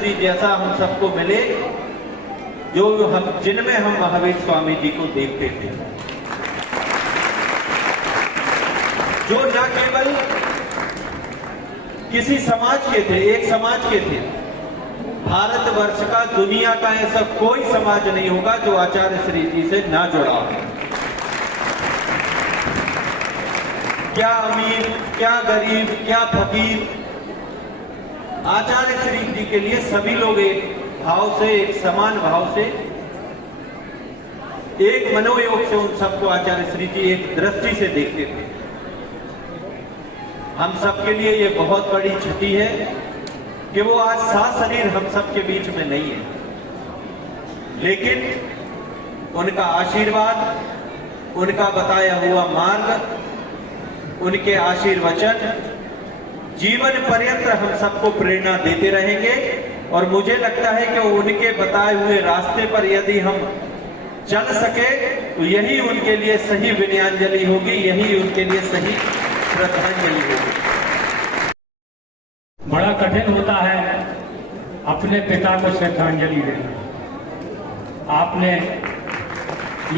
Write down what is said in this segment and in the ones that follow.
श्री जैसा हम सबको मिले जिनमें हम महावीर स्वामी जी को देखते थे, जो न केवल किसी समाज के थे, एक समाज के थे। भारतवर्ष का, दुनिया का ऐसा कोई समाज नहीं होगा जो आचार्य श्री जी से ना जुड़ा हो। क्या अमीर, क्या गरीब, क्या फकीर, आचार्य श्री जी के लिए सभी लोग एक भाव से, एक समान भाव से, एक मनोयोग से उन सबको आचार्य श्री जी एक दृष्टि से देखते थे। हम सबके लिए ये बहुत बड़ी क्षति है कि वो आज सशरीर हम सबके बीच में नहीं है, लेकिन उनका आशीर्वाद, उनका बताया हुआ मार्ग, उनके आशीर्वचन जीवन पर्यंत हम सबको प्रेरणा देते रहेंगे। और मुझे लगता है कि उनके बताए हुए रास्ते पर यदि हम चल सके तो यही उनके लिए सही विनयाञ्जलि होगी, यही उनके लिए सही श्रद्धांजलि होगी। बड़ा कठिन होता है अपने पिता को श्रद्धांजलि देना। आपने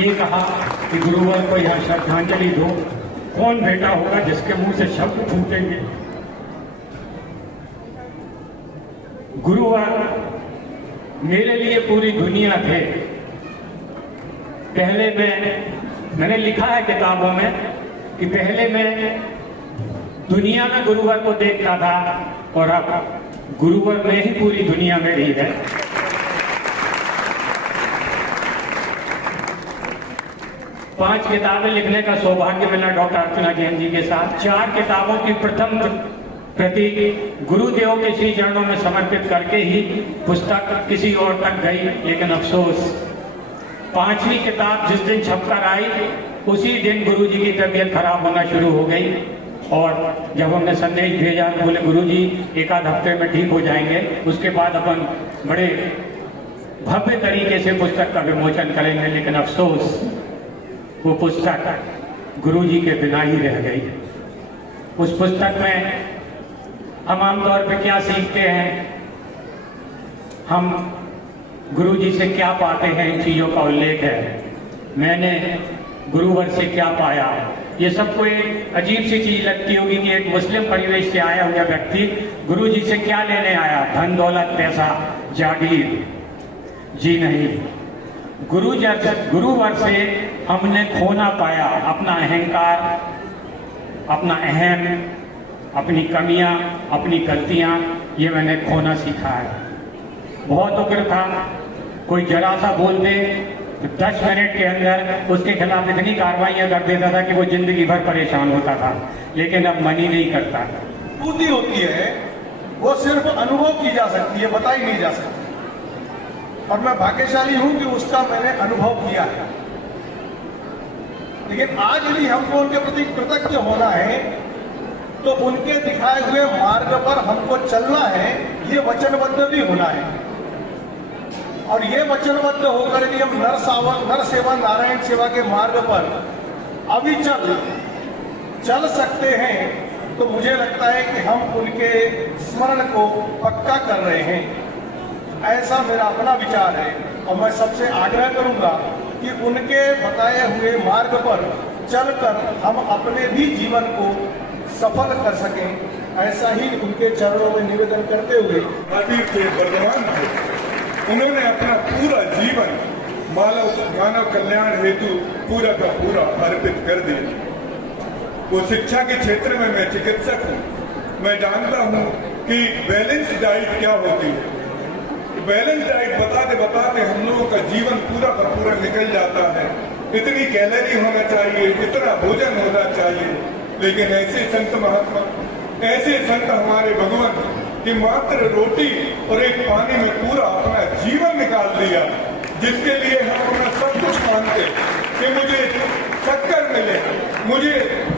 ये कहा कि गुरुवर को यह श्रद्धांजलि दो, कौन बेटा होगा जिसके मुंह से शब्द फूटेंगे। गुरुवर मेरे लिए पूरी दुनिया थे। पहले मैंने लिखा है किताबों में कि पहले मैं दुनिया में गुरुवर को देखता था और अब गुरुवर में ही पूरी दुनिया में भी है। पांच किताबें लिखने का सौभाग्य मिला डॉक्टर अर्चना जैन जी के साथ। 4 किताबों की प्रथम प्रति गुरुदेव के श्री चरणों में समर्पित करके ही पुस्तक किसी और तक गई, लेकिन अफसोस 5वीं किताब जिस दिन छपकर आई उसी दिन गुरु जी की तबीयत खराब होना शुरू हो गई। और जब हमने संदेश भेजा तो बोले गुरु जी 1 आध हफ्ते में ठीक हो जाएंगे, उसके बाद अपन बड़े भव्य तरीके से पुस्तक का विमोचन करेंगे। लेकिन अफसोस वो पुस्तक गुरु जी के बिना ही रह गई। उस पुस्तक में हम आमतौर पर क्या सीखते हैं, हम गुरु जी से क्या पाते हैं, इन चीज़ों का उल्लेख है। मैंने गुरुवर से क्या पाया, ये सबको एक अजीब सी चीज लगती होगी कि एक मुस्लिम परिवेश से आया हुआ व्यक्ति गुरु जी से क्या लेने आया, धन दौलत पैसा जागीर। जी नहीं, गुरुवर से हमने खोना पाया अपना अहंकार, अपना अहम, अपनी कमियां, अपनी गलतियां, ये मैंने खोना सीखा है। बहुत उग्र था, कोई जरा सा बोल दे 10 मिनट के अंदर उसके खिलाफ इतनी कार्रवाइयां कर देता था कि वो जिंदगी भर परेशान होता था। लेकिन अब मन ही नहीं करता। अनुभूति होती है, वो सिर्फ अनुभव की जा सकती है, बताई नहीं जा सकती। और मैं भाग्यशाली हूं कि उसका मैंने अनुभव किया है। लेकिन आज यदि हमको उनके प्रति कृतज्ञ होना है तो उनके दिखाए हुए मार्ग पर हमको चलना है, ये वचनबद्ध भी होना है। और ये वचनबद्ध होकर यदि हम नर सेवा नारायण सेवा के मार्ग पर अविचल चल सकते हैं तो मुझे लगता है कि हम उनके स्मरण को पक्का कर रहे हैं। ऐसा मेरा अपना विचार है। और मैं सबसे आग्रह करूंगा कि उनके बताए हुए मार्ग पर चलकर हम अपने भी जीवन को सफल कर सकें, ऐसा ही उनके चरणों में निवेदन करते हुए अतीत के वर्तमान थे, उन्होंने अपना पूरा जीवन मानव कल्याण हेतु पूरा का पूरा अर्पित कर दिया। वो शिक्षा के क्षेत्र में, मैं चिकित्सक हूँ, मैं जानता हूँ कि बैलेंस डाइट क्या होती है। बैलेंस डाइट बताते बताते हम लोगों का जीवन पूरा का पूरा निकल जाता है। इतनी कैलोरी होना चाहिए, इतना भोजन होना चाहिए। लेकिन ऐसे संत महात्मा, ऐसे संत हमारे भगवान कि मात्र रोटी और एक पानी में पूरा अपना जीवन निकाल दिया, जिसके लिए हम अपना सब कुछ मानते कि मुझे शक्कर मिले, मुझे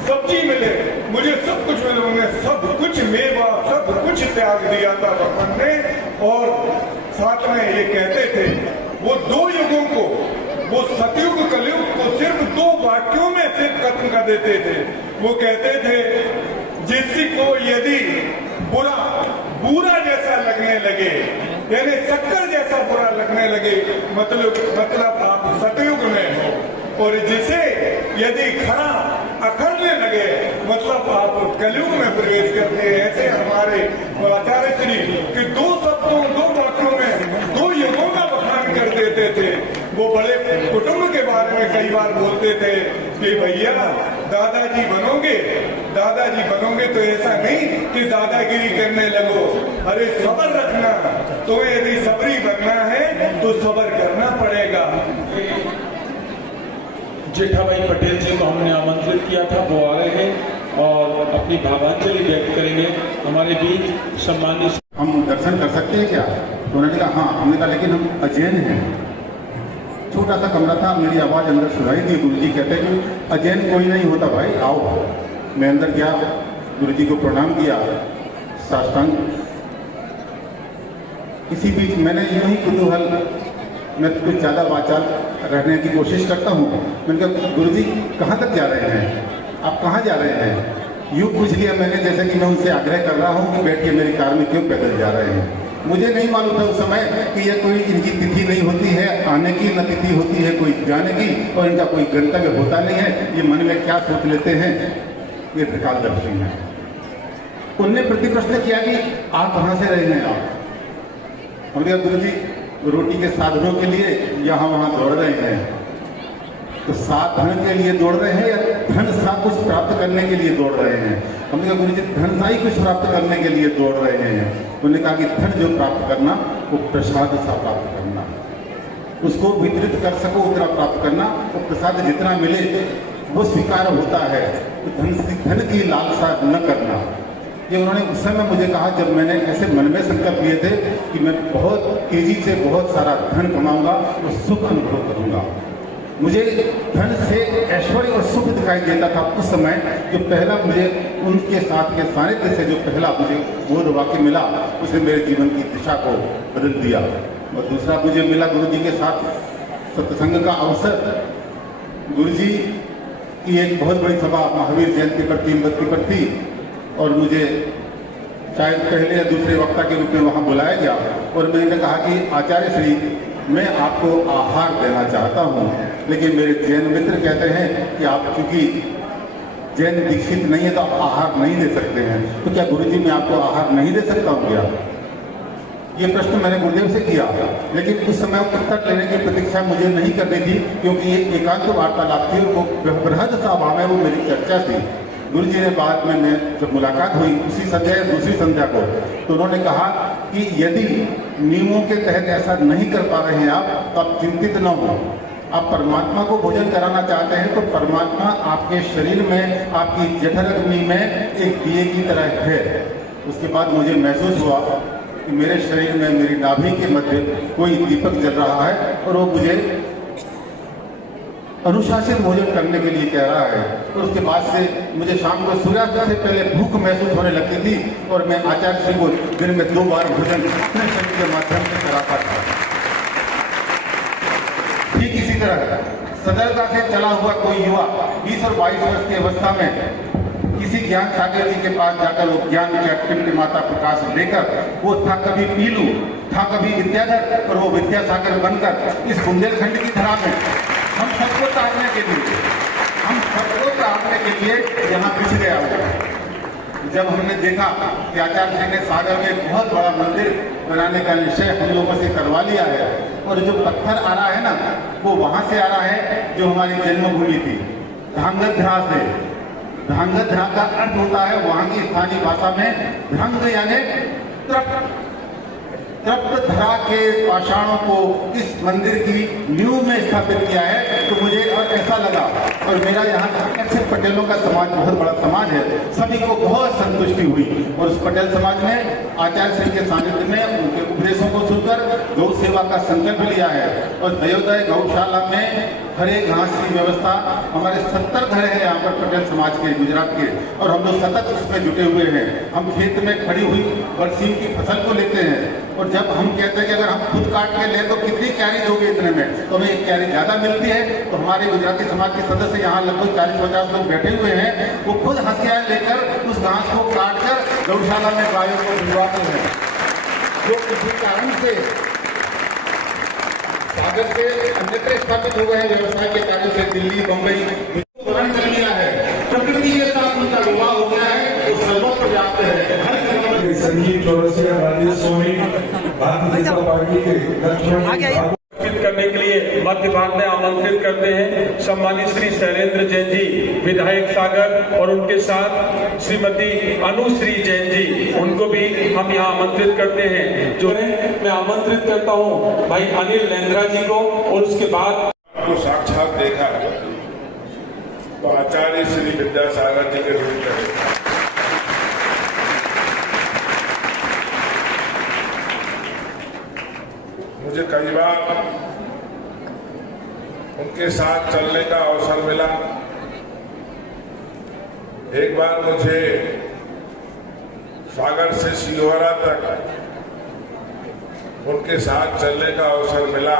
सब्जी मिले, मुझे सब कुछ मिले। उन्हें सब कुछ मेवा, सब कुछ त्याग दिया था भगवान ने। और साथ में ये कहते थे, वो 2 युगों को, वो सतयुग कलयुग को सिर्फ 2 वाक्यों में सिर्फ खत्म कर देते थे। वो कहते थे, जिसको यदि बुरा जैसा लगने लगे यानी शक्कर जैसा बुरा लगने लगे, मतलब आप सतयुग में हो, और जिसे यदि खरा अखरने लगे मतलब आप कलयुग में प्रवेश करते हैं। ऐसे हमारे आचार्य श्री कि दो शब्दों दो वाक्यों में दो युगों का बखान कर देते थे। वो बड़े कुटुंब के बारे में कई बार बोलते थे कि भैया दादाजी बनोगे तो ऐसा नहीं कि दादागिरी करने लगो, अरे सब्र रखना, तो यदि सबरी बनना है तो सब्र करना पड़ेगा। जेठाभाई पटेल जी को हमने आमंत्रित किया था, वो आ रहे हैं और अपनी भावांजलि व्यक्त करेंगे। हमारे बीच सम्मानित हम दर्शन कर सकते हैं क्या? तो उन्होंने कहा हाँ। हमने कहा लेकिन हम अजैन हैं। छोटा सा कमरा था, मेरी आवाज़ अंदर सुनाई दी। गुरुजी कहते हैं कि अजैन कोई नहीं होता भाई, आओ। मैं अंदर गया, गुरुजी को प्रणाम किया, साष्टांग। इसी बीच मैंने यूं ही कुतूहल, मैं कुछ ज़्यादा वाचाल रहने की कोशिश करता हूँ। मैंने कहा गुरुजी कहाँ तक जा रहे हैं, आप कहाँ जा रहे हैं? यूँ पूछ लिया मैंने जैसे कि मैं उनसे आग्रह कर रहा हूँ कि बैठ के मेरी कार में क्यों पैदल जा रहे हैं। मुझे नहीं मालूम था उस समय कि यह कोई इनकी तिथि नहीं होती है आने की, न तिथि होती है कोई जाने की, और इनका कोई गंतव्य होता नहीं है। ये मन में क्या सोच लेते हैं, ये त्रिकालदर्शी है। उनने प्रति प्रश्न किया कि आप कहाँ से रहे हैं आप? हमने कहा गुरुजी रोटी के साधनों के लिए यहाँ वहाँ दौड़ रहे हैं। तो साधन के लिए दौड़ रहे हैं या धन सा कुछ प्राप्त करने के लिए दौड़ रहे हैं? हमने कहा गुरुजी धन सा ही कुछ प्राप्त करने के लिए दौड़ रहे हैं। उन्होंने कहा कि धन जो प्राप्त करना वो प्रसाद सा प्राप्त करना, उसको वितरित कर सको उतना प्राप्त करना, वो प्रसाद जितना मिले वो स्वीकार होता है। तो धन की लालसा न करना, ये उन्होंने उस समय मुझे कहा जब मैंने ऐसे मन में संकल्प लिए थे कि मैं बहुत तेजी से बहुत सारा धन कमाऊंगा और सुख अनुभव करूंगा। मुझे धन से ऐश्वर्य और सुख दिखाई देता था उस समय। जो पहला मुझे उनके साथ के सानिध्य से जो पहला मुझे बोध वाक्य मिला, उसने मेरे जीवन की दिशा को बदल दिया। और दूसरा मुझे मिला गुरुजी के साथ सत्संग का अवसर। गुरुजी की एक बहुत बड़ी सभा महावीर जयंती पर 3 बत्ती पर थी और मुझे शायद पहले या दूसरे वक्ता के रूप में वहाँ बुलाया गया और मैंने कहा कि आचार्य श्री मैं आपको आहार देना चाहता हूँ, लेकिन मेरे जैन मित्र कहते हैं कि आप चूंकि जैन दीक्षित नहीं है तो आप आहार नहीं दे सकते हैं। तो क्या गुरुजी मैं आपको आहार नहीं दे सकता हूँ क्या? ये प्रश्न मैंने गुरुदेव से किया, लेकिन उस समय उत्तर लेने की प्रतीक्षा मुझे नहीं करनी थी क्योंकि ये एकांत वार्तालाप थी और वो बृहद सभा में वो मेरी चर्चा थी। गुरुजी ने बाद में जब मुलाकात हुई उसी संध्या या दूसरी संध्या को, तो उन्होंने कहा कि यदि नियमों के तहत ऐसा नहीं कर पा रहे हैं आप, तो आप चिंतित न हो। आप परमात्मा को भोजन कराना चाहते हैं तो परमात्मा आपके शरीर में, आपकी जठराग्नि में एक दिए की तरह है। उसके बाद मुझे महसूस हुआ कि मेरे शरीर में मेरी नाभि के मध्य कोई दीपक जल रहा है और वो मुझे अनुशासित भोजन करने के लिए कह रहा है। और उसके बाद से मुझे शाम को सूर्यास्त से पहले भूख महसूस होने लगती थी और मैं आचार्य श्री को दिन में 2 बार भोजन अपने शरीर के माध्यम से कराता था। ठीक इसी तरह सदरता से चला हुआ कोई युवा 20 और 22 वर्ष की अवस्था में किसी ज्ञान सागर जी के पास जाकर वो ज्ञान के टिमटिमाता प्रकाश लेकर, वो था कभी पीलू, था कभी विद्याधर और वो विद्यासागर बनकर इस बुंदेलखंड की धरा में हम सबको तारने के लिए यहाँ बिछ गया हुआ। जब हमने देखा कि आचार्य जी ने सागर में एक बहुत बड़ा मंदिर बनाने का निश्चय हम लोगों से करवा लिया है और जो पत्थर आ रहा है ना, वो वहां से आ रहा है जो हमारी जन्मभूमि थी, ध्रांगध्रा से। ध्रांगध्रा का अर्थ होता है वहां की स्थानीय भाषा में ध्रंग यानी तप्त धरा के पाषाणों को इस मंदिर की नींव में स्थापित किया है। तो मुझे और ऐसा लगा, और मेरा यहाँ अक्षर पटेलों का समाज बहुत बड़ा समाज है, सभी को बहुत संतुष्टि हुई। और उस पटेल समाज ने आचार्य श्री के सानिध्य में उनके उपदेशों को सुनकर गौ सेवा का संकल्प लिया है और दयोदय गौशाला में हरे घास की व्यवस्था, हमारे 70 घर हैं यहाँ पर पटेल समाज के गुजरात के, और हम लोग सतत उसमें जुटे हुए हैं। हम खेत में खड़ी हुई बरसीम की फसल को लेते हैं और जब हम कहते हैं कि अगर हम खुद काट के लें तो कितनी क्यारी दोगे इतने में, तो हमें एक क्यारी ज़्यादा मिलती है। तो हमारे गुजराती समाज के सदस्य यहाँ लगभग 40-50 लोग बैठे हुए हैं, वो खुद हथियार लेकर उस घास को काट कर गौशाला में गायों को भिजवाते हैं। जो किसी कारण से सागर से अन्यत्र स्थापित हो गए हैं व्यवसाय के कार्य से दिल्ली बम्बई ग्रहण कर लिया है। प्रकृति के साथ उनका विवाह हो गया है, वो सर्वत्र व्याप्त है। हर जगह संगीत चौरसिया राजेश सोनी भारतीय जनता पार्टी के लक्ष्मण करने के लिए मध्य भाग में आमंत्रित करते हैं सम्मानित श्री शैलेंद्र जैन जी विधायक सागर और उनके साथ श्रीमती अनुश्री जैन जी, उनको भी हम यहाँ आमंत्रित करते हैं। जो है मैं आमंत्रित करता हूँ भाई अनिल लेंद्रा जी को, और उसके बाद को साक्षात देखा तो आचार्य श्री विद्यासागर जी के रूप में मुझे कई बार उनके साथ चलने का अवसर मिला। एक बार मुझे सागर से सिहोरा तक उनके साथ चलने का अवसर मिला।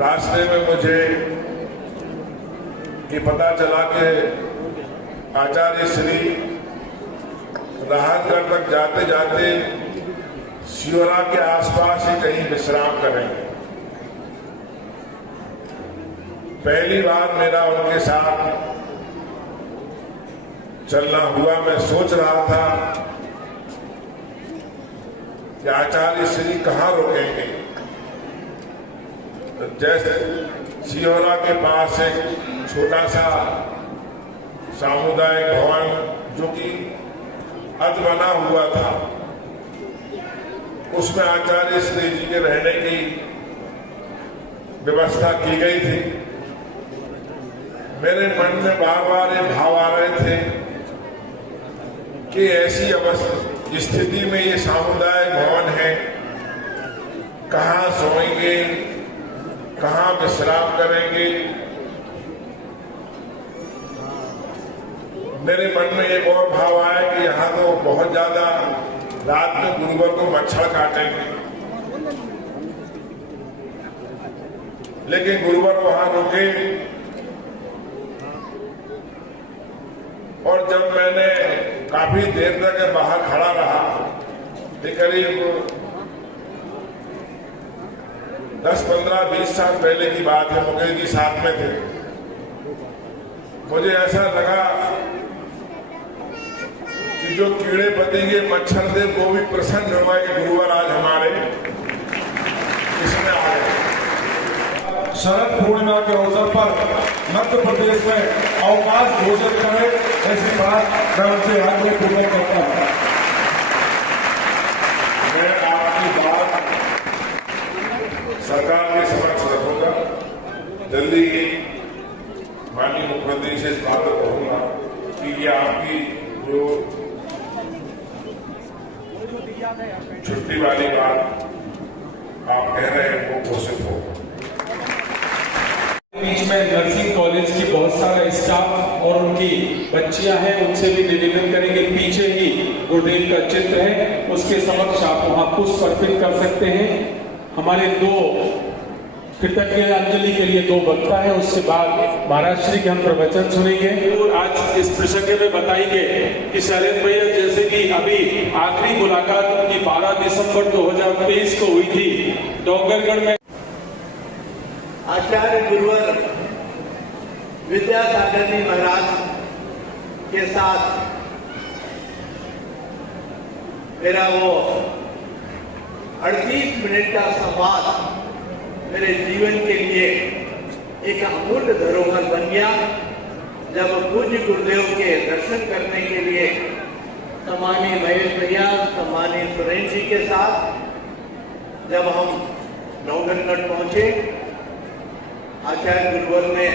रास्ते में मुझे ये पता चला कि आचार्य श्री राहतगढ़ तक जाते जाते सिहोरा के आसपास ही कहीं विश्राम करेंगे। पहली बार मेरा उनके साथ चलना हुआ। मैं सोच रहा था कि आचार्य श्री कहाँ रुकेंगे। तो जैसे सिहोरा के पास एक छोटा सा सामुदायिक भवन जो कि अध बना हुआ था, उसमें आचार्य श्री जी के रहने की व्यवस्था की गई थी। मेरे मन में बार बार ये भाव आ रहे थे कि ऐसी स्थिति में ये सामुदायिक भवन है, कहाँ सोएंगे, कहाँ विश्राम करेंगे। मेरे मन में एक और भाव आया कि यहाँ तो बहुत ज्यादा रात में गुरुवार को मच्छर काटेंगे, लेकिन गुरुवार वहां रुके। और जब मैंने काफी देर तक बाहर खड़ा रहा, करीब 10, 15, 20 साल पहले की बात है, मुकेश जी साथ में थे। मुझे ऐसा लगा कि जो कीड़े पतंगे मच्छर थे वो भी प्रसन्न हुआ कि गुरुवार आज हमारे इसमें आ गए। शरद पूर्णिमा के अवसर पर मध्य प्रदेश में अवकाश घोषित करें, ऐसी बात मैं उनसे आग्रहपूर्वक करता हूँ। मैं आपकी बात सरकार के समक्ष रखूंगा। जल्दी ही माननीय मुख्यमंत्री से इस बात को कहूंगा कि ये आपकी जो छुट्टी वाली बात आप कह रहे हैं वो घोषित हो। बीच में नर्सिंग कॉलेज की बहुत सारा स्टाफ और उनकी बच्चियां हैं, उनसे भी निवेदन करेंगे। पीछे ही गुरुदेव का चित्र है, उसके समक्ष आप वहां पुष्प अर्पित कर सकते हैं। हमारे दो कृतज्ञ अंजलि के लिए दो वक्ता है, उसके बाद महाराज श्री के हम प्रवचन सुनेंगे। और आज इस प्रसंग में बताएंगे कि शैलेंद्र भैया जैसे कि अभी आखिरी मुलाकात उनकी 12 दिसंबर 2023 को हुई थी डोंगरगढ़ में। आचार्य गुरुवर विद्यासागर जी महाराज के साथ मेरा वो 38 मिनट का संवाद मेरे जीवन के लिए एक अमूल्य धरोहर बन गया। जब पूज्य गुरुदेव के दर्शन करने के लिए सम्मानीय महेश भैया, सम्मानीय सुरेंद्र जी के साथ जब हम डोंगरगढ़ पहुंचे, आचार्य गुरुवर ने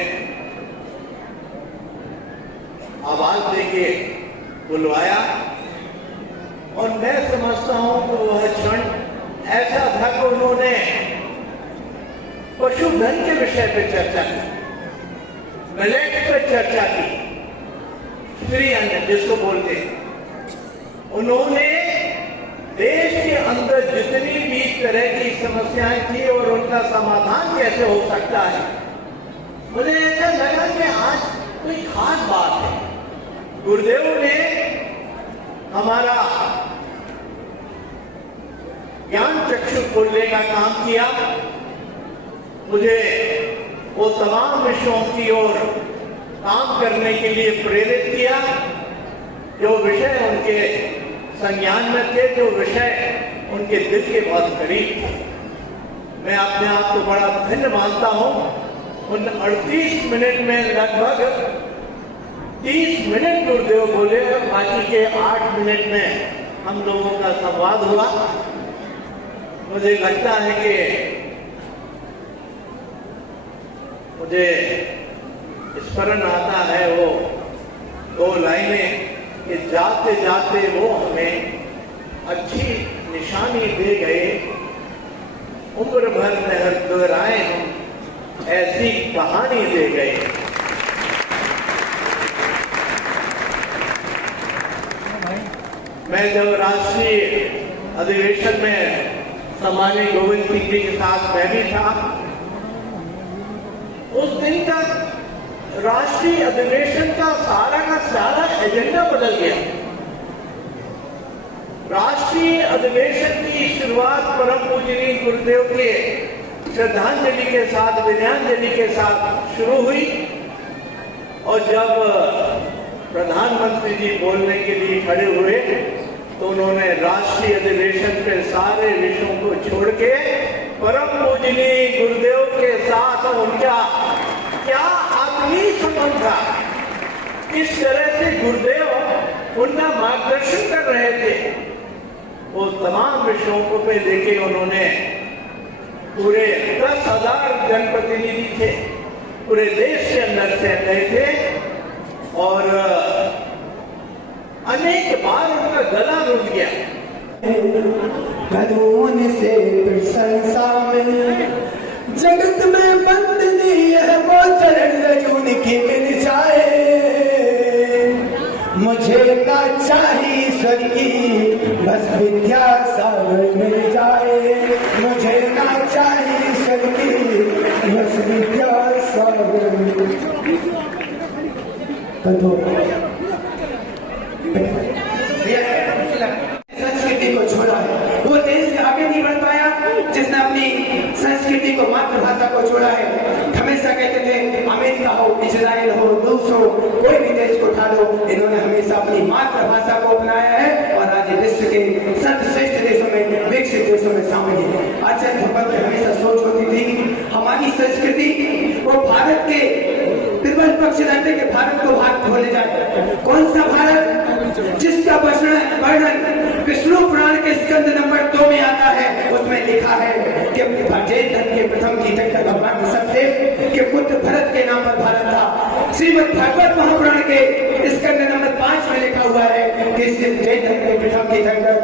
आवाज देके बुलवाया और मैं समझता हूं कि वह क्षण ऐसा था कि उन्होंने पशुधन के विषय पर चर्चा की, मिलेट पर चर्चा की, फ्री अन्न जिसको बोलते हैं। उन्होंने देश के अंदर जितनी भी तरह की समस्याएं थी और उनका समाधान कैसे हो सकता है, मुझे ऐसा लगा कि आज कोई खास बात है। गुरुदेव ने हमारा विश्व खोलने का काम किया। मुझे वो तमाम विषयों की ओर काम करने के लिए प्रेरित किया जो विषय उनके संज्ञान में थे, जो विषय उनके दिल के बहुत करीब थे। मैं अपने आप को बड़ा धन्य मानता हूं। उन 38 मिनट में लगभग 30 मिनट गुरुदेव बोले, बाकी के 8 मिनट में हम लोगों का संवाद हुआ। मुझे लगता है कि मुझे स्मरण आता है वो 2 लाइनें कि जाते जाते वो हमें अच्छी निशानी दे गए, उम्र भर नहर दोहराए हम ऐसी कहानी दे गए। मैं जब राष्ट्रीय अधिवेशन में सम्मानित गोविंद सिंह जी के साथ मैं भी था, उस दिन तक राष्ट्रीय अधिवेशन का सारा एजेंडा बदल गया। राष्ट्रीय अधिवेशन की शुरुआत परम पूजनीय गुरुदेव के श्रद्धांजलि के साथ, विनयाञ्जलि के साथ शुरू हुई और जब प्रधानमंत्री जी बोलने के लिए खड़े हुए तो उन्होंने राष्ट्रीय अधिवेशन के सारे विषयों को छोड़ के परम पूजनीय गुरुदेव के साथ उनका क्या आत्मीय संबंध था, किस तरह से गुरुदेव उनका मार्गदर्शन कर रहे थे, वो तमाम विषयों को पे लेके उन्होंने पूरे 10,000 जनप्रतिनिधि थे, पूरे देश के अंदर से गए थे और अनेक बार उनका गला रुक गया। कानून से प्रशंसा में जगत में बंदनी है वो चरण अर्जुन की मिल जाए। मुझे ना चाहिए ईश्वर की बस विद्या सागर मिल जाए। मुझे ना चाहिए ईश्वर की बस विद्या सागर मिल संस्कृति को छोड़ा है, वो देश आगे नहीं बढ़ पाया जिसने अपनी संस्कृति को, मातृभाषा को छोड़ा है। हमेशा कहते थे अमेरिका हो, इजराइल हो, रूस हो, कोई भी देश को उठा लो, इन्होंने हमेशा अपनी मातृभाषा को अपनाया है और आज विश्व के सर्वश्रेष्ठ देशों में, विकसित देशों में शामिल है। आचार्य भगवत की हमेशा सोच होती थी हमारी संस्कृति वो भारत के त्रिभुवन पक्ष रहते कि भारत को भारत खोले जाए। कौन सा भारत? जिसका वर्णन विष्णु पुराण के स्कंद नंबर 2 में आता है। उसमें लिखा है कि जैन धर्म के प्रथम तीर्थंकर भगवान ऋषभदेव के पुत्र भरत के नाम पर भारत था। श्रीमद् भागवत महापुराण के स्कंद नंबर 5 में लिखा हुआ है कि जैन धर्म के प्रथम तीर्थंकर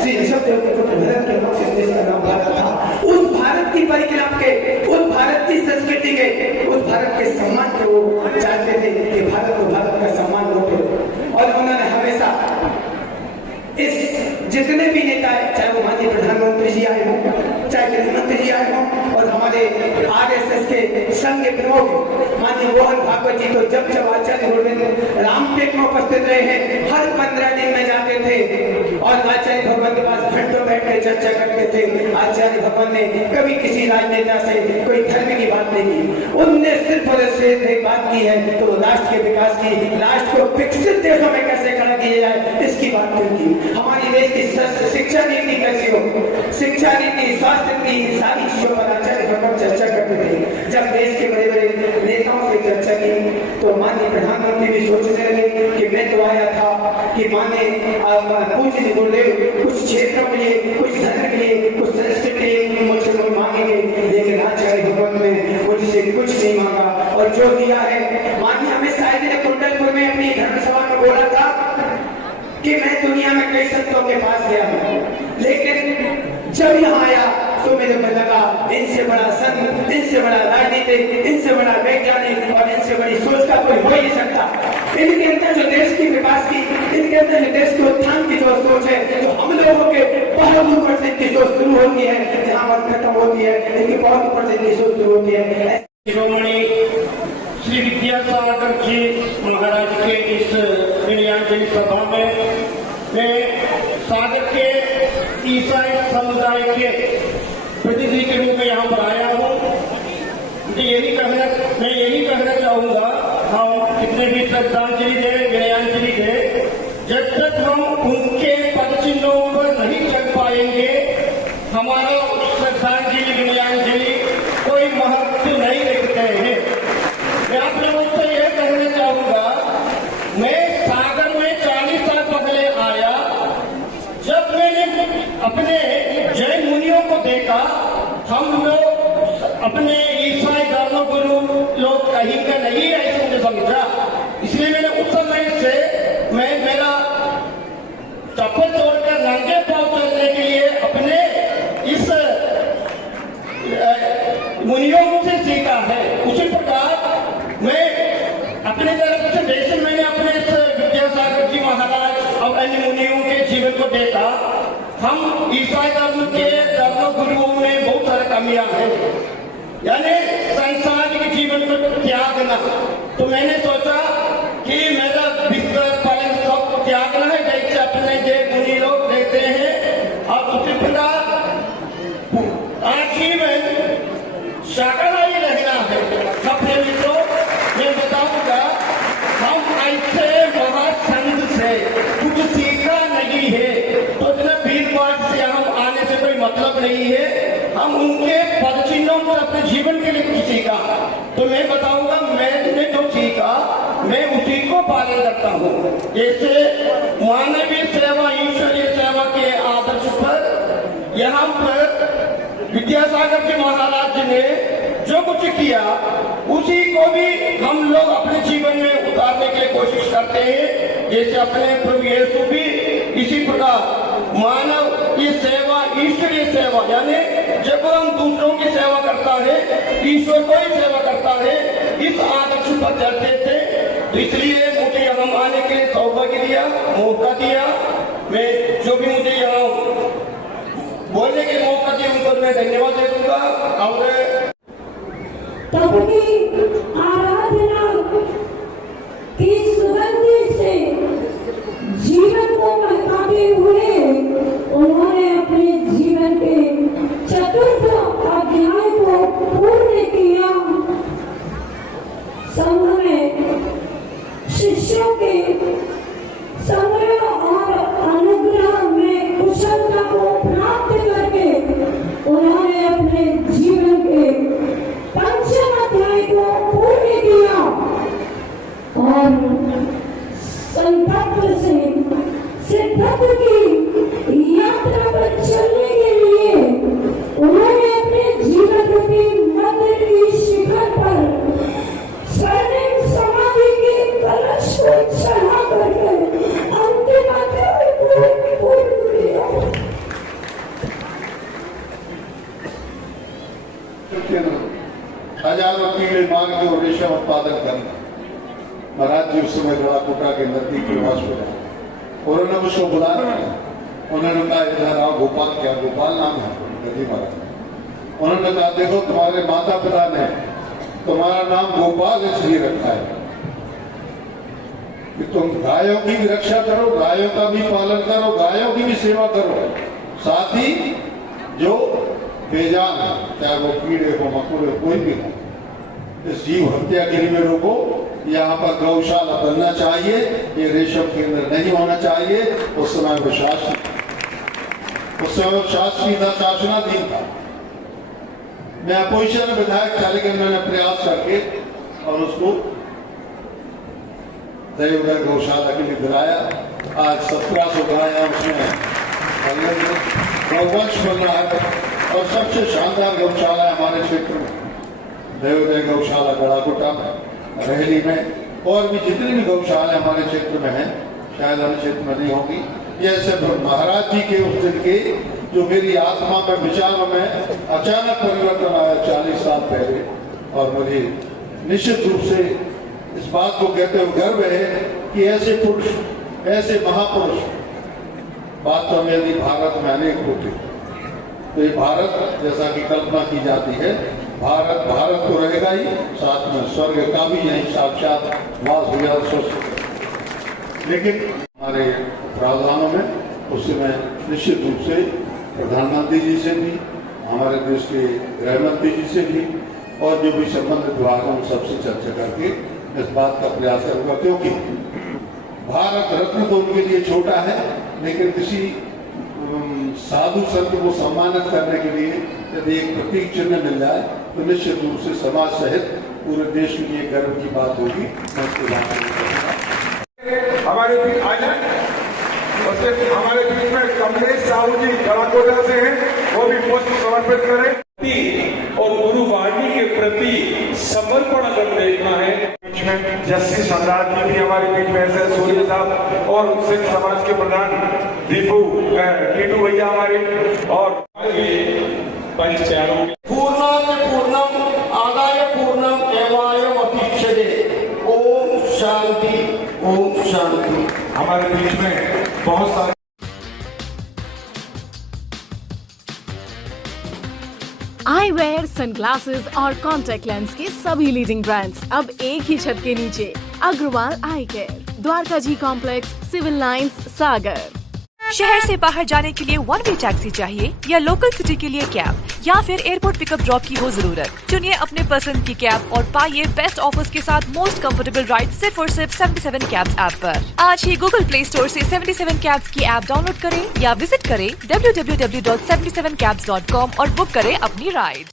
श्री ऋषभदेव के पुत्र भरत के नाम से देश का नाम भारत था। उस भारत की परिक्रमा के, उस भारत की संस्कृति के, उस भारत के सम्मान के वो चाहते थे कि भारत को भारत का सम्मान हो। और उन्होंने हमेशा इस जितने भी नेता है, चाहे वो माननीय प्रधानमंत्री जी आए हों, चाहे गृहमंत्री जी आए हों और हमारे आरएसएस के संघ के प्रमुख माननीय मोहन भागवत जी, तो जब जब आचार्य गोविंद रामटेक में उपस्थित रहे हैं, हर 15 दिन में जाते थे और आचार्य भगवान के पास घंटों बैठ कर चर्चा करते थे। आचार्य भगवान ने कभी किसी राजनेता से कोई धर्म की बात नहीं की, उनने सिर्फ और सिर्फ एक बात की है तो राष्ट्र के विकास की, राष्ट्र को विकसित देशों में कैसे खड़ा किया जाए इसकी बात नहीं की। हमारी देश की शिक्षा नीति कैसी हो, शिक्षा नीति, स्वास्थ्य नीति, सारी चीजों पर आचार्य भगवान चर्चा करते थे। जब देश के बड़े बड़े नेताओं से चर्चा की तो माननीय प्रधानमंत्री भी सोचने लगे कि मैं तो आया था कि माननीय पूज्य गुरुदेव कुछ क्षेत्रों के लिए, कुछ धर्म के लिए, कुछ संस्कृति के लिए मुझसे लोग मांगेंगे, लेकिन आचार्य भगवान ने मुझसे कुछ नहीं मांगा और जो दिया है। माननीय अमित शाह जी ने कुंडलपुर में अपनी धर्मसभा में बोला था कि मैं दुनिया में कई संतों के पास गया हूँ, लेकिन जब यहाँ आया तो मेरे को लगा इनसे बड़ा संत, इनसे बड़ा राजनीतिक, इनसे बड़ा वैज्ञानिक और इनसे बड़ी सोच का कोई हो ही नहीं सकता। इनके अंदर जो देश की विकास की, इनके अंदर जो देश के उत्थान की जो सोच है, जो हम लोगों के बहुत ऊपर से इनकी सोच शुरू होती है, जहाँ पर खत्म होती है, इनकी बहुत ऊपर से इनकी सोच शुरू होती है। श्री विद्यासागर जी महाराज के इस विनयाञ्जलि सभा में सागर के ईसाई समुदाय के प्रतिनिधि के रूप में यहाँ पर आया हूँ। मैं यही कहना चाहूंगा, हम कितने भी श्रद्धांजलि दे, विनयाञ्जलि दे, जब तक हम उनके पदचिन्हों पर नहीं चल पाएंगे, हमारा श्रद्धांजलि विनयाञ्जलि कोई महत्व नहीं रखते हैं। मैं आप लोगों से यह कहना चाहूंगा, मैं सागर में 40 साल पहले आया। जब मैंने अपने जैन मुनियों को देखा, हम लोग अपने ईसाई धर्मगुरु लोग कहीं का नहीं ऐसे मुझे समझा, इसलिए मैंने उस समय से मेरा चप्पल तोड़कर नंगे पांव चलने के लिए अपने इस मुनियों से सीखा है। उसी प्रकार मैं अपने तरफ से जैसे मैंने अपने इस विद्यासागर जी महाराज और अन्य मुनियों के जीवन को देखा, हम ईसाई धर्म के धर्म गुरुओं में बहुत सारी कमियां हैं, यानी संसारिक जीवन को त्यागना। तो मैंने सोचा कि मेरा बिस्तर पलंग सब त्यागना है, जैसे अपने जो मुनि लोग रहते हैं, और उसी प्रकार आजीवन शाकाहारी रहना है। अपने मित्रों, मैं बताऊंगा, हम ऐसे महासंघ से कुछ सीखा नहीं है, तो जब भीड़-भाड़ से हम आने से कोई मतलब नहीं है। हम उनके पदचिन्हों पर अपने जीवन के लिए कुछ सीखा, तो मैं बताऊंगा, मैंने जो सीखा मैं उसी को पालन करता हूँ। जैसे मानवीय सेवा, ईश्वरीय सेवा के आदर्श पर यहाँ पर विद्यासागर जी महाराज ने जो कुछ किया, उसी को भी हम लोग अपने जीवन में उतारने के लिए कोशिश करते हैं। जैसे अपने प्रभु यीशु भी इसी प्रकार मानव की सेवा, ईश्वरीय सेवा, यानी जब हम दूसरों की सेवा करता है, ईश्वर को ही सेवा करता है, इस आदर्श पर चलते थे। तो इसलिए मुझे यहाँ आने के लिए सौभाग्य दिया, मौका दिया। मैं जो भी मुझे यहाँ बोलने के मौका दिया, उनको मैं धन्यवाद दे दूंगा। और तभी आराधना की सुगंधी से जीवन को महकाते हुए उन्होंने अपने जीवन के चतुर्थ अध्याय को पूर्ण किया। संघ में शिष्यों के संग्रह और अनुग्रह में कुशलता को प्राप्त करके उन्होंने अपने जीवन के पंचम अध्याय को पूर्ण किया और संतत्व से सिद्धत्व की यात्रा पर चलने के लिए उन्होंने अपने जीवन रूपी मंदिर की शिखर पर स्वर्णिम समाधि के कलश को चढ़ा करके अंतिम अध्याय को पूर्ण किया। हजारों कीड़े मार के और रेशम उत्पादन करना। महाराज जी उस समय गड़ाकोटा के नजदीक निवास में रहे, उन्होंने मुझको बुलाया। उन्होंने कहा, इधर आओ। गोपाल, क्या गोपाल नाम है गति महाराज। उन्होंने कहा, देखो तुम्हारे माता पिता ने तुम्हारा नाम गोपाल इसलिए रखा है कि तुम गायों की भी रक्षा करो, गायों का भी पालन करो, गायों की भी सेवा करो, साथ ही जो बेजान है, चाहे वो कीड़े हो, मकोड़े, कोई भी हो, इस जीव हत्या के लिए रोको। यहाँ पर गौशाला बनना चाहिए, ये रेशम केंद्र नहीं होना चाहिए। उस समय वो शासकीय था, शासनाधीन था। मैं अपोजिशन विधायक था, लेकिन मैंने प्रयास करके और उसको दयोदय गौशाला के लिए दिलाया। आज 1700 गाय उसमें गौवंश बन रहा है और सबसे शानदार गौशाला है हमारे क्षेत्र में, दयोदय गौशाला गड़ाकोटा में, रहेली में, और भी जितनी भी गौशाला हमारे क्षेत्र में है, शायद हमारे क्षेत्र में नहीं होगी। ये सब महाराज जी के उस दिन के जो मेरी आत्मा में, विचारों में अचानक परिवर्तन आया 40 साल पहले, और मुझे निश्चित रूप से इस बात को कहते हुए गर्व है कि ऐसे पुरुष, ऐसे महापुरुष वास्तव में यदि भारत में अनेक होते तो ये भारत जैसा कि कल्पना की जाती है, भारत भारत तो रहेगा ही, साथ में स्वर्ग का भी यही साक्षात वास हो जाए। लेकिन हमारे प्रावधानों में उससे मैं निश्चित रूप से प्रधानमंत्री जी से भी, हमारे देश के गृह मंत्री जी से भी और जो भी संबंधित विभाग हैं उन सबसे चर्चा करके इस बात का प्रयास करूंगा, क्योंकि भारत रत्न तो उनके लिए छोटा है, लेकिन किसी साधु संत को सम्मानित करने के लिए यदि एक प्रतीक चिन्ह मिल जाए तो निश्चित रूप से समाज सहित पूरे देश के लिए गर्व की बात होगी। मैं इसके बाद हमारे बीच आ जाए और सिर्फ हमारे बीच में कमलेश साहू जी गलाकोटा से हैं, वो भी पुष्प समर्पित करें। और गुरुवाणी के प्रति समर्पण अगर देखना है, बीच में जस्सी सम्राट जी भी हमारे बीच में ऐसे सूर्य साहब और सिख समाज के प्रधान टीटू भैया हमारे और पंच प्यारों पूर्णाय पूर्णम आदाय पूर्णम एवायम अतिष्ठते। ओम शांति, ओम शांति। हमारे बीच में बहुत सारे आईवेयर, सनग्लासेस और कॉन्टैक्ट लेंस के सभी लीडिंग ब्रांड्स अब एक ही छत के नीचे। अग्रवाल आई केयर, द्वारका जी कॉम्प्लेक्स, सिविल लाइंस, सागर। शहर से बाहर जाने के लिए वन वे टैक्सी चाहिए या लोकल सिटी के लिए कैब या फिर एयरपोर्ट पिकअप ड्रॉप की हो जरूरत? चुनिए अपने पसंद की कैब और पाइए बेस्ट ऑफर्स के साथ मोस्ट कंफर्टेबल राइड सिर्फ और सिर्फ 77 कैब्स ऐप पर। आज ही गूगल प्ले स्टोर से 77 कैब्स की ऐप डाउनलोड करें या विजिट करें www.77cabs.com और बुक करें अपनी राइड।